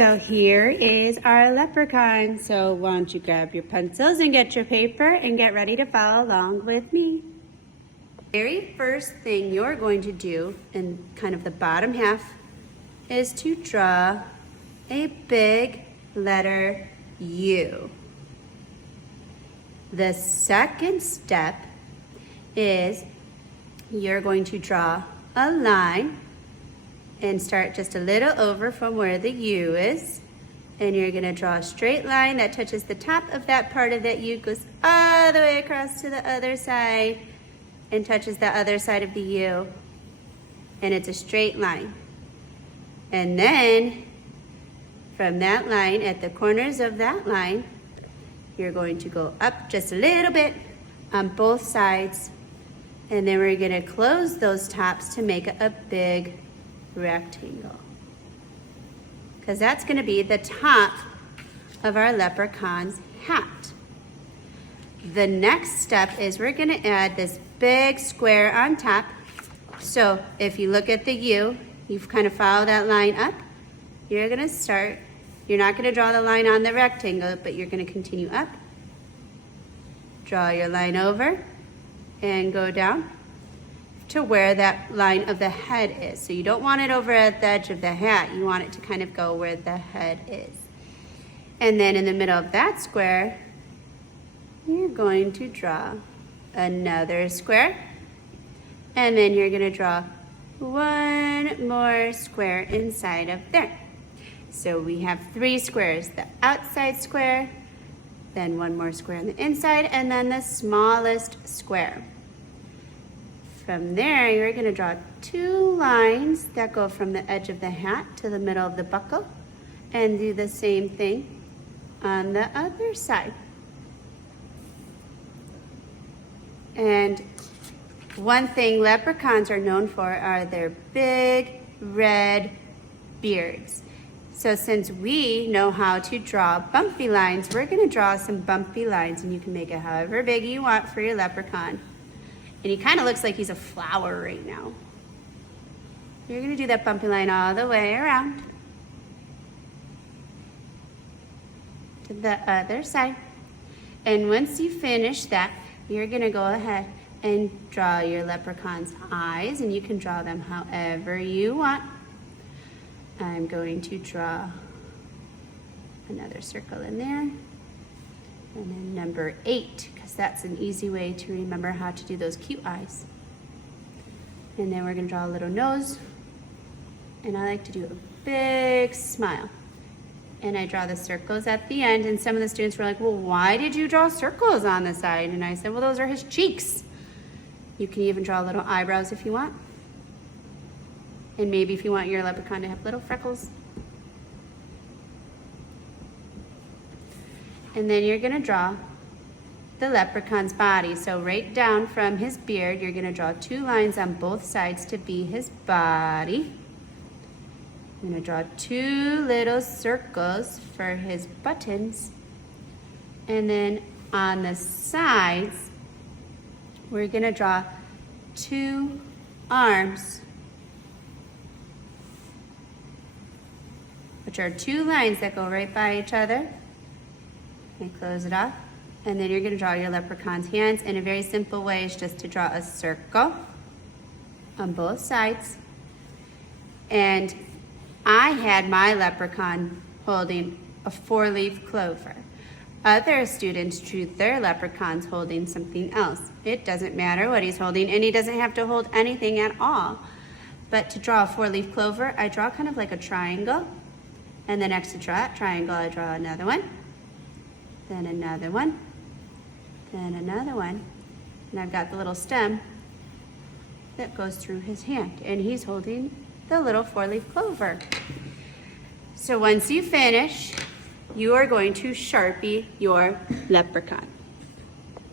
So here is our leprechaun. So why don't you grab your pencils and get your paper and get ready to follow along with me. Very first thing you're going to do in kind of the bottom half is to draw a big letter U. The second step is you're going to draw a line and start just a little over from where the U is. And you're gonna draw a straight line that touches the top of that part of that U, goes all the way across to the other side and touches the other side of the U. And it's a straight line. And then from that line, at the corners of that line, you're going to go up just a little bit on both sides. And then we're gonna close those tops to make a big rectangle. Because that's gonna be the top of our leprechaun's hat. The next step is we're gonna add this big square on top. So if you look at the U, you've kind of followed that line up. You're gonna start, you're not gonna draw the line on the rectangle, but you're gonna continue up. Draw your line over and go down to where that line of the head is. So you don't want it over at the edge of the hat. You want it to kind of go where the head is. And then in the middle of that square, you're going to draw another square. And then you're gonna draw one more square inside of there. So we have 3 squares, the outside square, then one more square on the inside, and then the smallest square. From there, you're gonna draw 2 lines that go from the edge of the hat to the middle of the buckle, and do the same thing on the other side. And one thing leprechauns are known for are their big red beards. So since we know how to draw bumpy lines, we're gonna draw some bumpy lines, and you can make it however big you want for your leprechaun. And he kind of looks like he's a flower right now. You're gonna do that bumpy line all the way around to the other side. And once you finish that, you're gonna go ahead and draw your leprechaun's eyes, and you can draw them however you want. I'm going to draw another circle in there. And then number 8, because that's an easy way to remember how to do those cute eyes. And then we're gonna draw a little nose. And I like to do a big smile. And I draw the circles at the end, and some of the students were like, well, why did you draw circles on the side? And I said, well, those are his cheeks. You can even draw little eyebrows if you want. And maybe if you want your leprechaun to have little freckles. And then you're gonna draw the leprechaun's body. So right down from his beard, you're gonna draw 2 lines on both sides to be his body. I'm gonna draw 2 little circles for his buttons. And then on the sides, we're gonna draw 2 arms, which are 2 lines that go right by each other. And close it off. And then you're gonna draw your leprechaun's hands, and a very simple way is just to draw a circle on both sides. And I had my leprechaun holding a 4-leaf clover. Other students drew their leprechauns holding something else. It doesn't matter what he's holding, and he doesn't have to hold anything at all. But to draw a 4-leaf clover, I draw kind of like a triangle. And then next to that triangle, I draw another one. Then another one, then another one. And I've got the little stem that goes through his hand, and he's holding the little 4-leaf clover. So once you finish, you are going to Sharpie your leprechaun.